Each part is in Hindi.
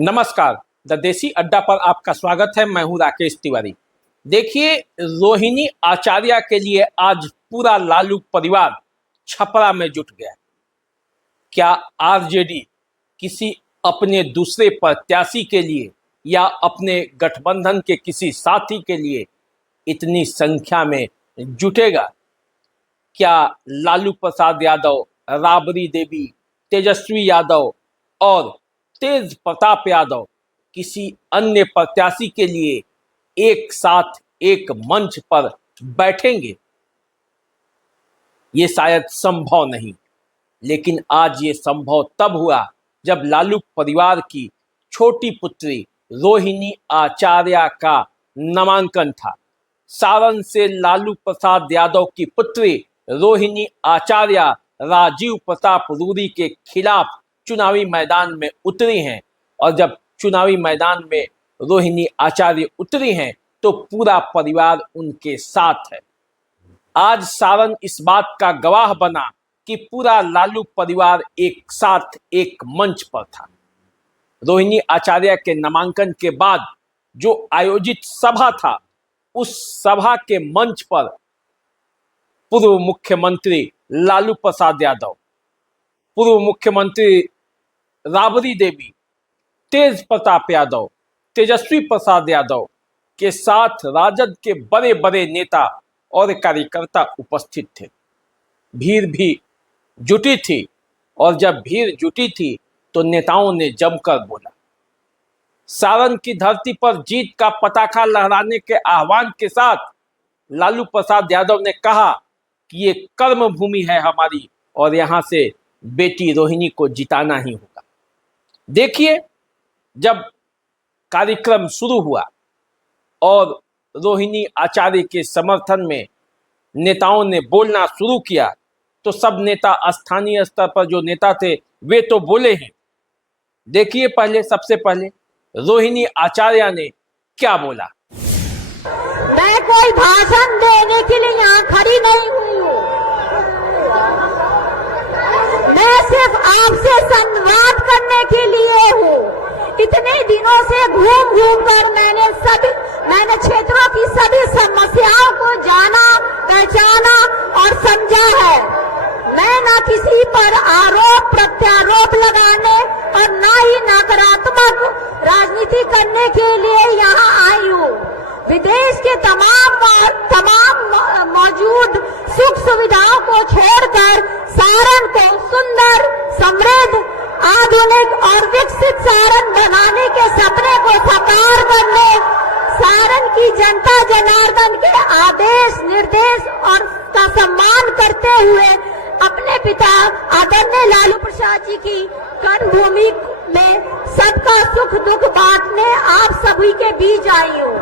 नमस्कार। द देसी अड्डा पर आपका स्वागत है। मैं हूं राकेश तिवारी। देखिए, रोहिणी आचार्य के लिए आज पूरा लालू परिवार छपरा में जुट गया। क्या आरजेडी किसी अपने दूसरे प्रत्याशी के लिए या अपने गठबंधन के किसी साथी के लिए इतनी संख्या में जुटेगा? क्या लालू प्रसाद यादव, राबड़ी देवी, तेजस्वी यादव और तेज प्रताप यादव किसी अन्य प्रत्याशी के लिए एक साथ एक मंच पर बैठेंगे? ये शायद संभव नहीं, लेकिन आज ये संभव तब हुआ जब लालू परिवार की छोटी पुत्री रोहिणी आचार्य का नामांकन था। सारण से लालू प्रसाद यादव की पुत्री रोहिणी आचार्य राजीव प्रताप रूडी के खिलाफ चुनावी मैदान में उतरी हैं, और जब चुनावी मैदान में रोहिणी आचार्य उतरी हैं तो पूरा परिवार उनके साथ है। आज सारण इस बात का गवाह बना कि पूरा लालू परिवार एक साथ एक मंच पर था। रोहिणी आचार्य के नामांकन के बाद जो आयोजित सभा था, उस सभा के मंच पर पूर्व मुख्यमंत्री लालू प्रसाद यादव, पूर्व मुख्यमंत्री राबड़ी देवी, तेज प्रताप यादव, तेजस्वी प्रसाद यादव के साथ राजद के बड़े बड़े नेता और कार्यकर्ता उपस्थित थे। भीड़ भी जुटी थी, और जब भीड़ जुटी थी तो नेताओं ने जमकर बोला। सारण की धरती पर जीत का पताका लहराने के आह्वान के साथ लालू प्रसाद यादव ने कहा कि ये कर्म भूमि है हमारी, और यहाँ से बेटी रोहिणी को जिताना ही होगा। देखिए, जब कार्यक्रम शुरू हुआ और रोहिणी आचार्य के समर्थन में नेताओं ने बोलना शुरू किया, तो सब नेता, स्थानीय स्तर पर जो नेता थे, वे तो बोले हैं। देखिए, सबसे पहले रोहिणी आचार्य ने क्या बोला। मैं कोई भाषण देने के लिए यहाँ खड़ी नहीं हुई हूँ। मैं सिर्फ आपसे संवाद करने के लिए हूँ। इतने दिनों से घूम घूम कर मैंने क्षेत्रों की सभी समस्याओं को जाना, पहचाना और समझा है। मैं न किसी पर आरोप प्रत्यारोप लगाने और न ही नकारात्मक राजनीति करने के लिए यहाँ आई हूँ। विदेश के तमाम मौजूद सुख सुविधाओं को छोड़कर सारण को सुंदर, समृद्ध, आधुनिक और विकसित सारण बनाने के सपने को साकार करने, सारण की जनता जनार्दन के आदेश निर्देश और का सम्मान करते हुए अपने पिता आदरणीय लालू प्रसाद जी की कर्मभूमि में सबका सुख दुख बांटने आप सभी के बीच आई हूँ।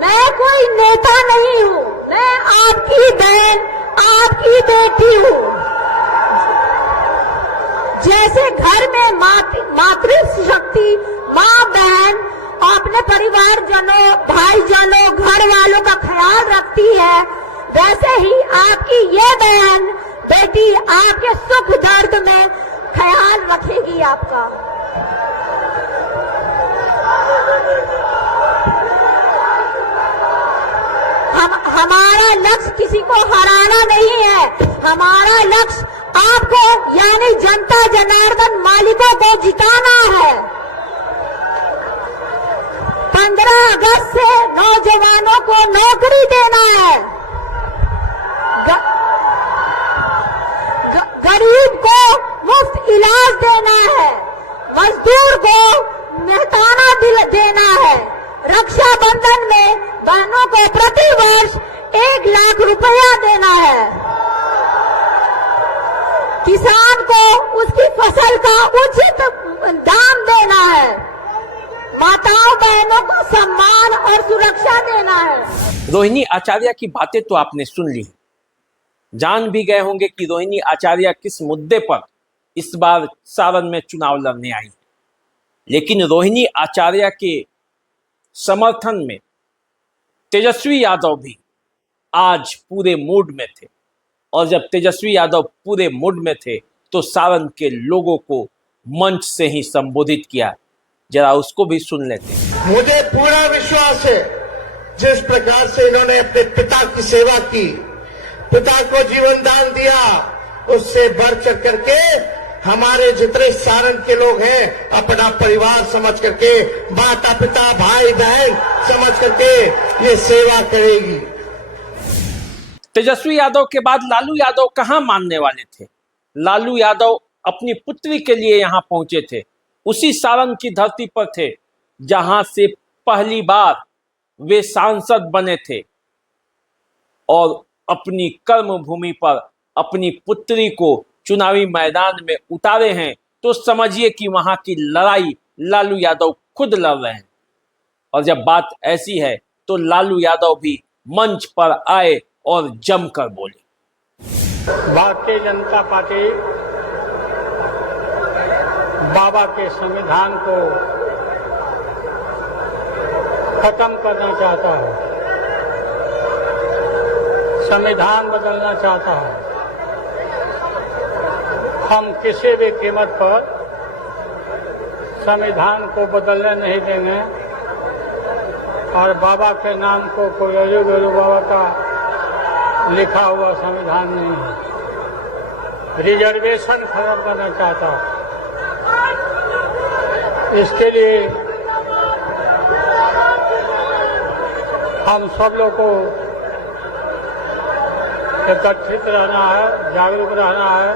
मैं कोई नेता नहीं हूँ। मैं आपकी बहन, आपकी बेटी हूँ। जैसे घर में मातृ शक्ति, माँ बहन अपने परिवारजनों, भाईजनों, घर वालों का ख्याल रखती है, वैसे ही आपकी ये बहन बेटी आपके सुख दर्द में ख्याल रखेगी आपका। हमारा लक्ष्य किसी को हराना नहीं है। हमारा लक्ष्य आपको यानी जनता जनार्दन मालिकों को जिताना है। 15 अगस्त से नौजवानों को नौकरी देना है। गरीब को मुफ्त इलाज देना है। मजदूर को मेहताना दिल देना है। रक्षाबंधन में बहनों को प्रति वर्ष 1 लाख रुपया देना है। किसान को उसकी फसल का उचित दाम देना है। माताओं बहनों को सम्मान और सुरक्षा देना है। रोहिणी आचार्य की बातें तो आपने सुन ली, जान भी गए होंगे कि रोहिणी आचार्य किस मुद्दे पर इस बार सारण में चुनाव लड़ने आई। लेकिन रोहिणी आचार्य के समर्थन में तेजस्वी यादव भी आज पूरे मूड में थे, और जब तेजस्वी यादव पूरे मूड में थे तो सारण के लोगों को मंच से ही संबोधित किया। जरा उसको भी सुन लेते हैं। मुझे पूरा विश्वास है जिस प्रकार से इन्होंने अपने पिता की सेवा की, पिता को जीवन दान दिया, उससे बढ़ चढ़ करके हमारे जितने सारण के लोग हैं अपना परिवार समझ करके, माता पिता भाई बहन समझ करके ये सेवा करेगी। तेजस्वी यादव के बाद लालू यादव कहां मानने वाले थे। लालू यादव अपनी पुत्री के लिए यहां पहुंचे थे, उसी सारण की धरती पर थे जहां से पहली बार वे सांसद बने थे और अपनी कर्म भूमि पर अपनी पुत्री को चुनावी मैदान में उतारे हैं। तो समझिए कि वहां की लड़ाई लालू यादव खुद लड़ रहे हैं। और जब बात ऐसी है तो लालू यादव भी मंच पर आए और जमकर बोले। भारतीय जनता पार्टी बाबा के संविधान को खत्म करना चाहता है, संविधान बदलना चाहता है। हम किसी भी कीमत पर संविधान को बदलने नहीं देंगे और बाबा के नाम को कोई गुरु बाबा का लिखा हुआ संविधान नहीं है। रिजर्वेशन खत्म करना चाहता है। इसके लिए हम सब लोग को एकत्रित रहना है, जागरूक रहना है।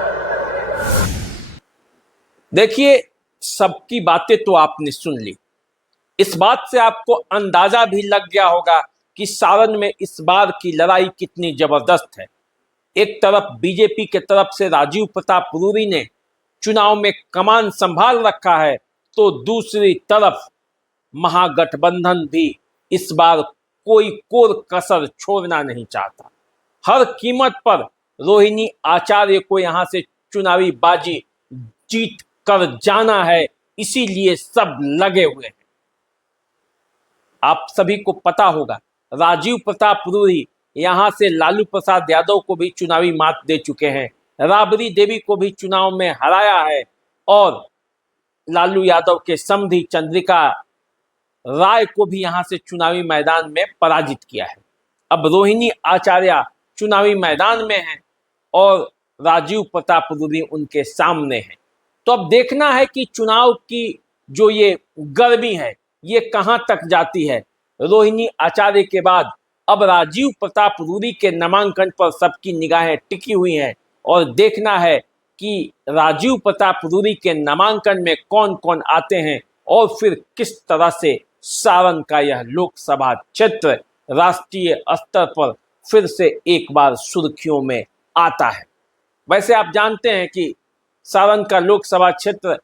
देखिए, सबकी बातें तो आपने सुन ली। इस बात से आपको अंदाजा भी लग गया होगा कि सारण में इस बार की लड़ाई कितनी जबरदस्त है। एक तरफ बीजेपी के तरफ से राजीव प्रताप रूडी ने चुनाव में कमान संभाल रखा है, तो दूसरी तरफ महागठबंधन भी इस बार कोई कोर कसर छोड़ना नहीं चाहता। हर कीमत पर रोहिणी आचार्य को यहां से चुनावी बाजी जीत कर जाना है, इसीलिए सब लगे हुए हैं। आप सभी को पता होगा, राजीव प्रताप रूडी यहां से लालू प्रसाद यादव को भी चुनावी मात दे चुके हैं, राबड़ी देवी को भी चुनाव में हराया है और लालू यादव के समधी चंद्रिका राय को भी यहां से चुनावी मैदान में पराजित किया है। अब रोहिणी आचार्य चुनावी मैदान में हैं और राजीव प्रताप रूडी उनके सामने हैं। तो अब देखना है कि चुनाव की जो ये गर्मी है ये कहां तक जाती है। रोहिणी आचार्य के बाद अब राजीव प्रताप रूडी के नामांकन पर सबकी निगाहें टिकी हुई हैं और देखना है कि राजीव प्रताप रूडी के नामांकन में कौन कौन आते हैं और फिर किस तरह से सारण का यह लोकसभा क्षेत्र राष्ट्रीय स्तर पर फिर से एक बार सुर्खियों में आता है। वैसे आप जानते हैं कि सारण का लोकसभा क्षेत्र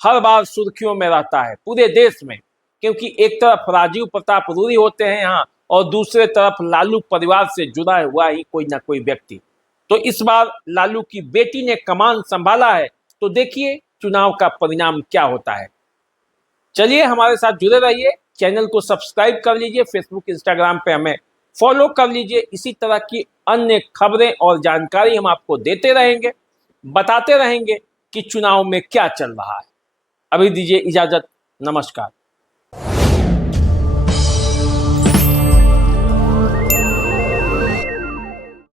हर बार सुर्खियों में रहता है पूरे देश में, क्योंकि एक तरफ राजीव प्रताप रूडी होते हैं यहाँ और दूसरे तरफ लालू परिवार से जुड़ा हुआ ही कोई ना कोई व्यक्ति। तो इस बार लालू की बेटी ने कमान संभाला है, तो देखिए चुनाव का परिणाम क्या होता है। चलिए हमारे साथ जुड़े रहिए, चैनल को सब्सक्राइब कर लीजिए, फेसबुक इंस्टाग्राम पे हमें फॉलो कर लीजिए। इसी तरह की अन्य खबरें और जानकारी हम आपको देते रहेंगे, बताते रहेंगे कि चुनाव में क्या चल रहा है। अभी दीजिए इजाजत, नमस्कार।